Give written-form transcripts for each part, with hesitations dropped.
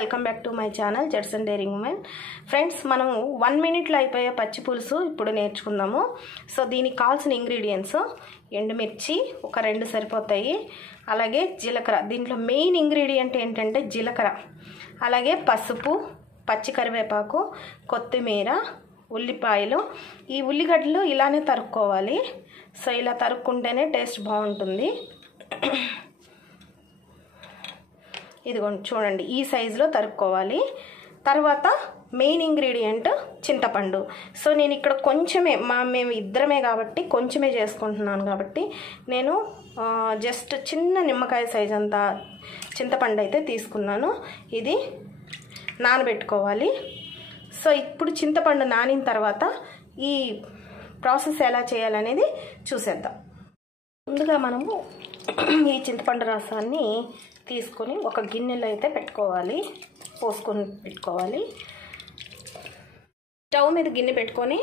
Welcome back to my channel Judson daring women. Friends, మనము 1 మినిట్లో అయిపోయే పచ్చి పులుసు ఇప్పుడు నేర్చుకుందాము. సో దీనికి కావాల్సిన ఇంగ్రీడియంట్స్ ఎండుమిర్చి ఒక 2 సరిపోతాయి, అలాగే జీలకర్ర. దీంట్లో మెయిన్ ఇంగ్రీడియంట్ ఏంటంటే జీలకర్ర, అలాగే పసుపు, పచ్చి కరివేపాకు, కొత్తిమీర, ఉల్లిపాయలు. ఈ ఉల్లిగడ్డలు ఇలానే తరుక్కోవాలి. సో ఇలా తరుక్కుంటేనే టేస్ట్ బాగుంటుంది. ఇదిగోండి చూడండి, ఈ సైజులో తరుక్కోవాలి. తర్వాత మెయిన్ ఇంగ్రీడియంట్ చింతపండు. సో నేను ఇక్కడ కొంచెమే, మేము ఇద్దరమే కాబట్టి కొంచెమే చేసుకుంటున్నాను కాబట్టి నేను జస్ట్ చిన్న నిమ్మకాయ సైజ్ అంత చింతపండు అయితే తీసుకున్నాను. ఇది నానబెట్టుకోవాలి. సో ఇప్పుడు చింతపండు నానిన తర్వాత ఈ ప్రాసెస్ ఎలా చేయాలనేది చూసేద్దాం. ముందుగా మనము ఈ చింతపండు రసాన్ని తీసుకొని ఒక గిన్నెలో అయితే పెట్టుకోవాలి, పోసుకొని పెట్టుకోవాలి. స్టవ్ మీద గిన్నె పెట్టుకొని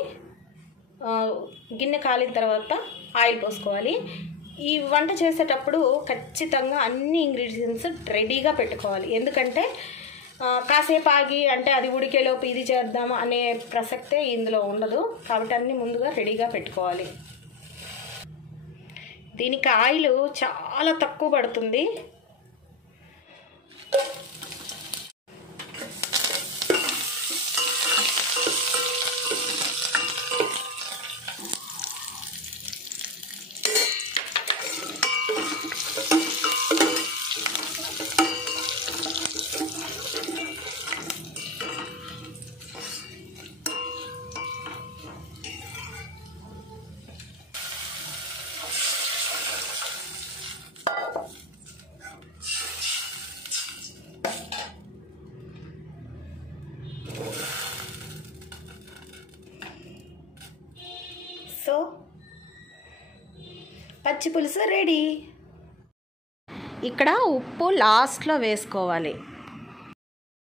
గిన్నె కాలిన తర్వాత ఆయిల్ పోసుకోవాలి. ఈ వంట చేసేటప్పుడు ఖచ్చితంగా అన్ని ఇంగ్రీడియంట్స్ రెడీగా పెట్టుకోవాలి. ఎందుకంటే కాసేపు ఆగి అంటే అది ఉడికేలోపు ఇది చేద్దాము అనే ప్రసక్తే ఇందులో ఉండదు. కాబట్టి అన్నీ ముందుగా రెడీగా పెట్టుకోవాలి. దీనికి ఆయిల్ చాలా తక్కువ పడుతుంది. సో పచ్చి పులుసు రెడీ. ఇక్కడ ఉప్పు లాస్ట్లో వేసుకోవాలి.